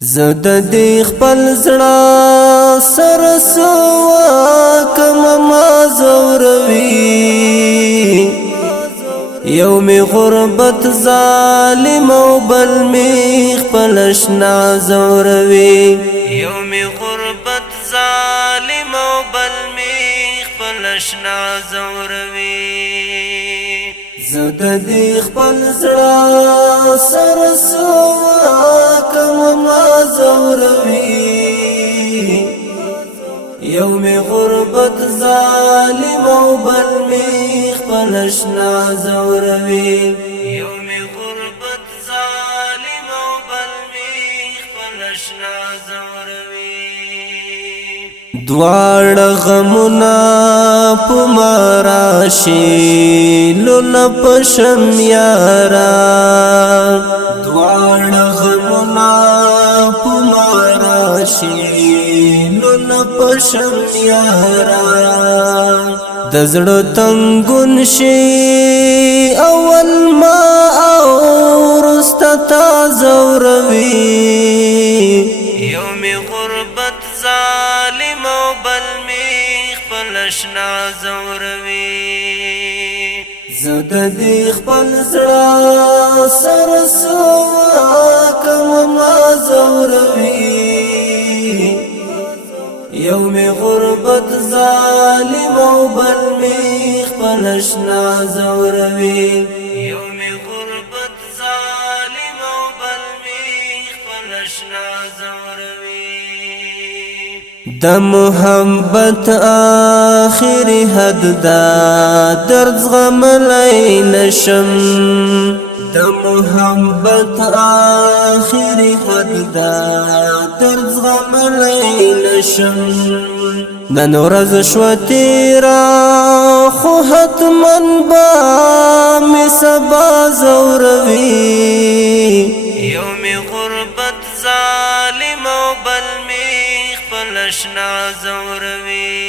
زد دی خپل زړه سر سوا کم ما زوروي یوم غربت ظالم او بل می خپل اشنا زوروي یوم غربت ظالم او بل می خپل اشنا زوروي زد دی خپل زړه سر سوا کم ما زوروي یوم غربت ظالم او بل می خپل اشنا زوروي یوم غربت ظالم او بل می خپل اشنا زوروي دوار غمنا پماراشی لون پشم یارا دوار غمنا پماراشی لون پشم یارا دزړه تنگون شي اول ما او رستا زوروي یوم غربت ظالم او بل می خپل اشنا زوروي زد دی خپل زړه سر سوا کم ما زوروي یوم غربت ظالم او بل می خپل اشنا زوروي یوم غربت ظالم او بل می خپل اشنا زوروي د محبت آخری حد دا درد غملای نشم د محبت آخری حد دا درد غملای نشم نن ورځ شو تیرا خو حتمن با می سبا زوروي یوم غربت ظالم او بل می خپل اشنا زوروي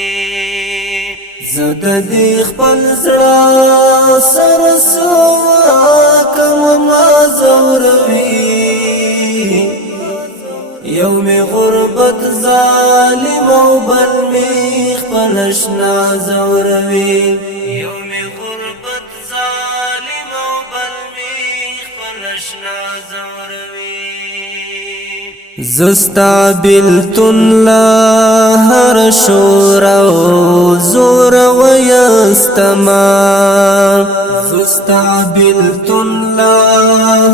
زد دی خپل زړه سر سوا کم ما زوروي یوم غربت ظالم او بل می خپل اشنا زوروي یوم غربت ظالم او بل می خپل اشنا زوروي زستا بلتن لا هر شورا زور ويستما زستا بلتن لا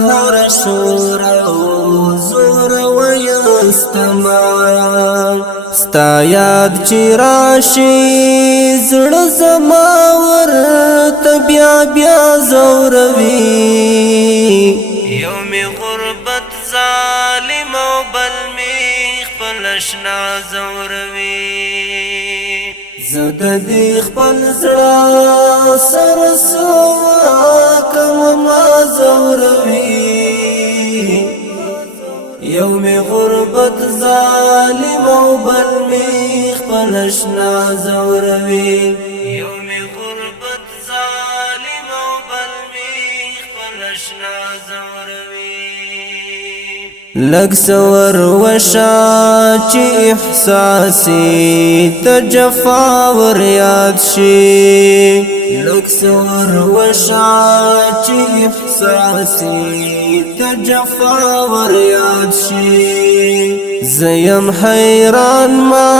هر شورا زور ويستما ستا یاد چی راشی زړه زما ورته بیا بیا زوروي یوم غربت ظالم او بل می خپل اشنا زوروي زد دی خپل زړه سر سوا کم ما زوروي یوم غربت ظالم او بل می خپل اشنا زوروي یوم غربت ظالم او بل می خپل اشنا زوروي لگ سور وشا چی احساسی تجفا ور یاد شي لگ سور وشا چی احساسی تجفا ور یاد شي زیم حیران ما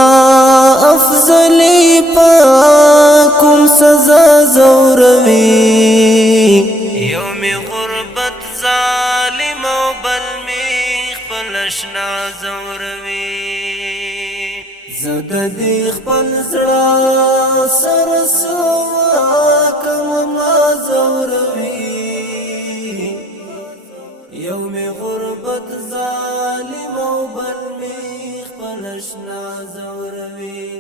افضلی پاکم سزا زوروي یوم غربت ظالم او بل می خپل اشنا زوروي زد دی خپل زړه سر سوا کم ما زوروي یوم غربت ظالم او بل می خپل اشنا زوروي